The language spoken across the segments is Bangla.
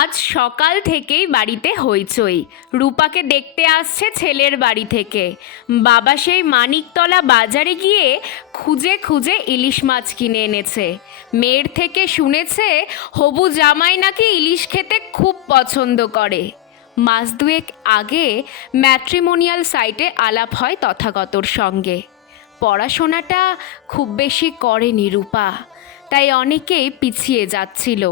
আজ সকাল থেকেই বাড়িতে হইচই। রূপাকে দেখতে আসছে ছেলের বাড়ি থেকে। বাবা সেই মানিকতলা বাজারে গিয়ে খুঁজে খুঁজে ইলিশ মাছ কিনে এনেছে। মেয়ের থেকে শুনেছে, হবু জামাই নাকি ইলিশ খেতে খুব পছন্দ করে। মাস দুয়েক আগে ম্যাট্রিমোনিয়াল সাইটে আলাপ হয় তথাগতর সঙ্গে। পড়াশোনাটা খুব বেশি করেনি রূপা, তাই অনেকেই পিছিয়ে যাচ্ছিল।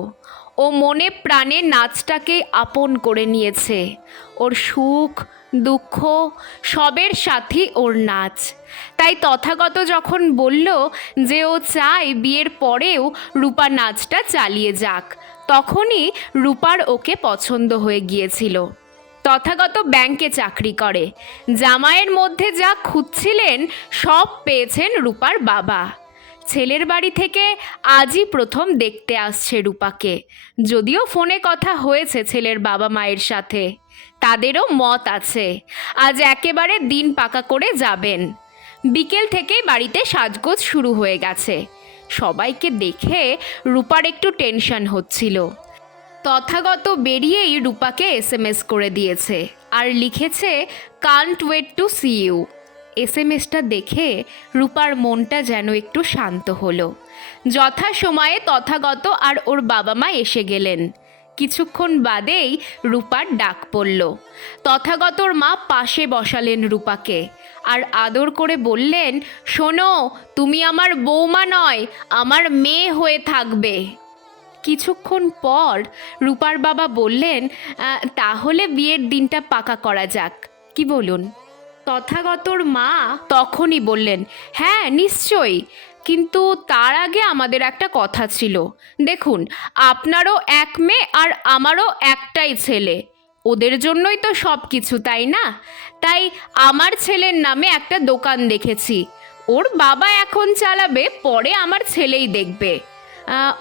ও মনে প্রাণে নাচটাকে আপন করে নিয়েছে। ওর সুখ, দুঃখ, সবের সাথী ওর নাচ। তাই তথাগত যখন বলল যে ও চায় বিয়ের পরেও রূপা নাচটা চালিয়ে যাক, তখনই রূপার ওকে পছন্দ হয়ে গিয়েছিল। তথাগত ব্যাংকে চাকরি করে। জামাইয়ের মধ্যে যা খুঁজছিলেন, সব পেয়েছেন রূপার বাবা। ছেলের বাড়ি থেকে আজই প্রথম দেখতে আসছে রূপাকে। যদিও ফোনে কথা হয়েছে ছেলের বাবা মায়ের সাথে। তাদেরও মত আছে। আজ একেবারে দিন পাকা করে যাবেন। বিকেল থেকেই বাড়িতে সাজগোজ শুরু হয়ে গেছে। সবাইকে দেখে রূপার একটু টেনশন হচ্ছিল। তথাগত বেরিয়েই রূপাকে এস করে দিয়েছে। আর লিখেছে can't wait to see you এসএমএসটা দেখে রূপার মনটা যেন একটু শান্ত হলো। যথা সময়ে তথাগত আর ওর বাবা মা এসে গেলেন। কিছুক্ষণ বাদেই রূপার ডাক পড়ল। তথাগতর মা পাশে বসালেন রূপাকে আর আদর করে বললেন, শোনো, তুমি আমার বৌমা নয়, আমার মেয়ে হয়ে থাকবে। কিছুক্ষণ পর রূপার বাবা বললেন তাহলে বিয়ের দিনটা পাকা করা যাক। কি বলুন? তথাগতর মা তখনই বললেন হ্যাঁ নিশ্চয়ই। কিন্তু তার আগে আমাদের একটা কথা ছিল। দেখুন, আপনারও এক মেয়ে আর আমারও একটাই ছেলে। ওদের জন্যই তো সব কিছু তাই না? তাই আমার ছেলের নামে একটা দোকান দেখেছি। ওর বাবা এখন চালাবে, পরে আমার ছেলেই দেখবে।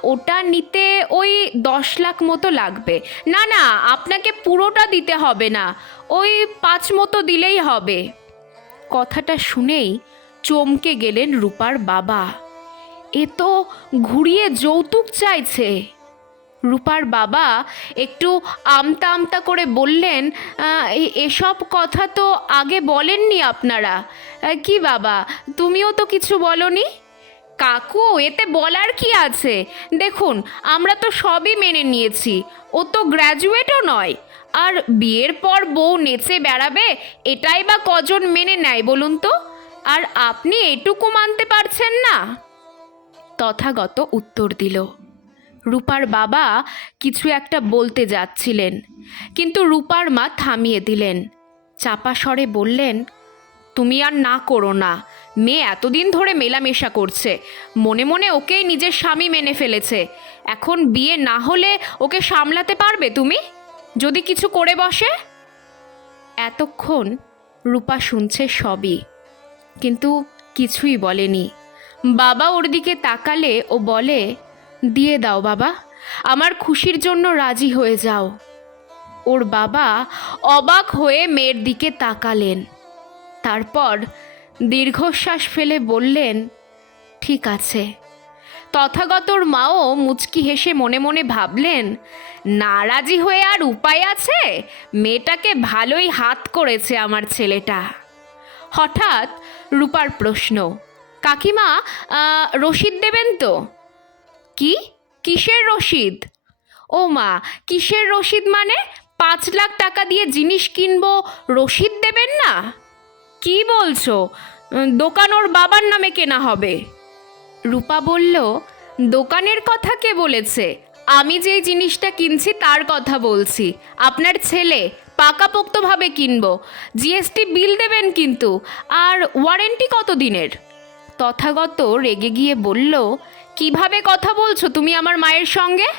ওটা নিতে ওই দশ লাখ মতো লাগবে। না না আপনাকে পুরোটা দিতে হবে না। ওই পাঁচ মতো দিলেই হবে। কথাটা শুনেই চমকে গেলেন রূপার বাবা। এ তো ঘুরিয়ে যৌতুক চাইছে। রূপার বাবা একটু আমতা আমতা করে বললেন "আহ, এসব কথা তো আগে বলেননি আপনারা। কি বাবা তুমিও তো কিছু বলনি? কাকু, এতে বলার কি আছে? দেখুন, আমরা তো সবই মেনে নিয়েছি। ও তো গ্র্যাজুয়েটও নয়। আর বিয়ের পর বউ নেচে বেড়াবে, এটাই বা কজন মেনে নেয় বলুন তো? আর আপনি এটুকু মানতে পারছেন না? তথাগত উত্তর দিল। রূপার বাবা কিছু একটা বলতে যাচ্ছিলেন, কিন্তু রূপার মা থামিয়ে দিলেন। চাপা স্বরে বললেন তুমি আর না করো না। মেয়ে এতদিন ধরে মেলামেশা করছে। মনে মনে ওকেই নিজের স্বামী মেনে ফেলেছে। এখন বিয়ে না হলে ওকে সামলাতে পারবে তুমি? যদি কিছু করে বসে? এতক্ষণ রূপা শুনছে সবই, কিন্তু কিছুই বলেনি। বাবা ওর দিকে তাকালে ও বলে, দিয়ে দাও বাবা, আমার খুশির জন্য রাজি হয়ে যাও। ওর বাবা অবাক হয়ে মেয়ের দিকে তাকালেন। তারপর দীর্ঘশ্বাস ফেলে বললেন, ঠিক আছে। তথাগতর মাও মুচকি হেসে মনে মনে ভাবলেন, নারাজি হয়ে আর উপায় আছে? মেয়েটাকে ভালোই হাত করেছে আমার ছেলেটা। হঠাৎ রূপার প্রশ্ন, কাকিমা রসিদ দেবেন তো? কি? কিসের রসিদ? ও মা, কিসের রসিদ মানে? পাঁচ লাখ টাকা দিয়ে জিনিস কিনবো, রসিদ দেবেন না? কি বলছো? দোকান ওর বাবার নামে কেনা হবে। রূপা বলল, দোকানের কথা কে বলেছে? আমি যেই জিনিসটা কিনছি তার কথা বলছি। আপনার ছেলে পাকাপোক্তভাবে কিনবো। জিএসটি বিল দেবেন কিন্তু, আর ওয়ারেন্টি কত দিনের? তথাগত রেগে গিয়ে বলল, কীভাবে কথা বলছো তুমি আমার মায়ের সঙ্গে?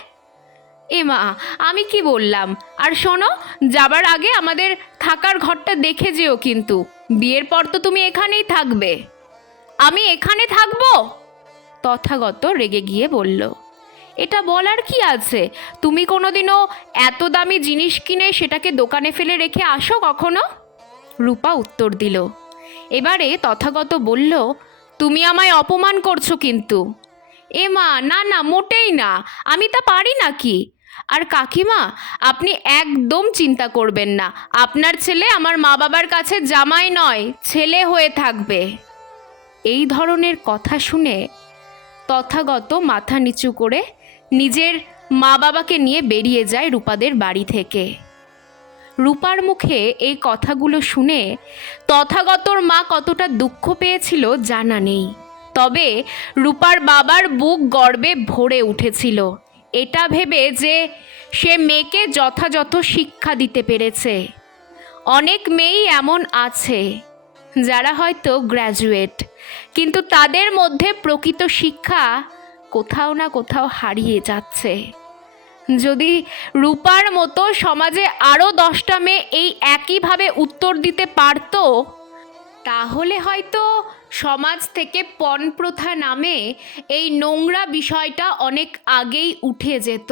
এ মা, আমি কি বললাম? আর শোনো, যাবার আগে আমাদের থাকার ঘরটা দেখে যেও কিন্তু। বিয়ের পর তো তুমি এখানেই থাকবে। আমি এখানে থাকব? তথাগত রেগে গিয়ে বলল, এটা বলার কি আছে? তুমি কোনোদিনও এত দামি জিনিস কিনে সেটাকে দোকানে ফেলে রেখে আসো কখনো? রূপা উত্তর দিল। এবারে তথাগত বলল, তুমি আমায় অপমান করছ কিন্তু। এ মা, না না, মোটেই না। আমি তা পারি নাকি আর কাকিমা, আপনি একদম চিন্তা করবেন না। আপনার ছেলে আমার মা বাবার কাছে জামাই নয়, ছেলে হয়ে থাকবে। এই ধরনের কথা শুনে তথাগত মাথা নিচু করে নিজের মা বাবাকে নিয়ে বেরিয়ে যায় রূপাদের বাড়ি থেকে। রূপার মুখে এই কথাগুলো শুনে তথাগতর মা কতটা দুঃখ পেয়েছিল জানা নেই। তবে রূপার বাবার বুক গর্বে ভরে উঠেছিল। এটা ভেবে যে সে মেয়েকে যথাযথ শিক্ষা দিতে পেরেছে। অনেক মেয়েই এমন আছে, যারা হয়তো গ্র্যাজুয়েট, কিন্তু তাদের মধ্যে প্রকৃত শিক্ষা কোথাও না কোথাও হারিয়ে যাচ্ছে। যদি রূপার মতো সমাজে আরও দশটা মেয়ে এই একইভাবে উত্তর দিতে পারতো তাহলে হয়তো সমাজ থেকে পণ প্রথা নামে এই নোংরা বিষয়টা অনেক আগেই উঠে যেত।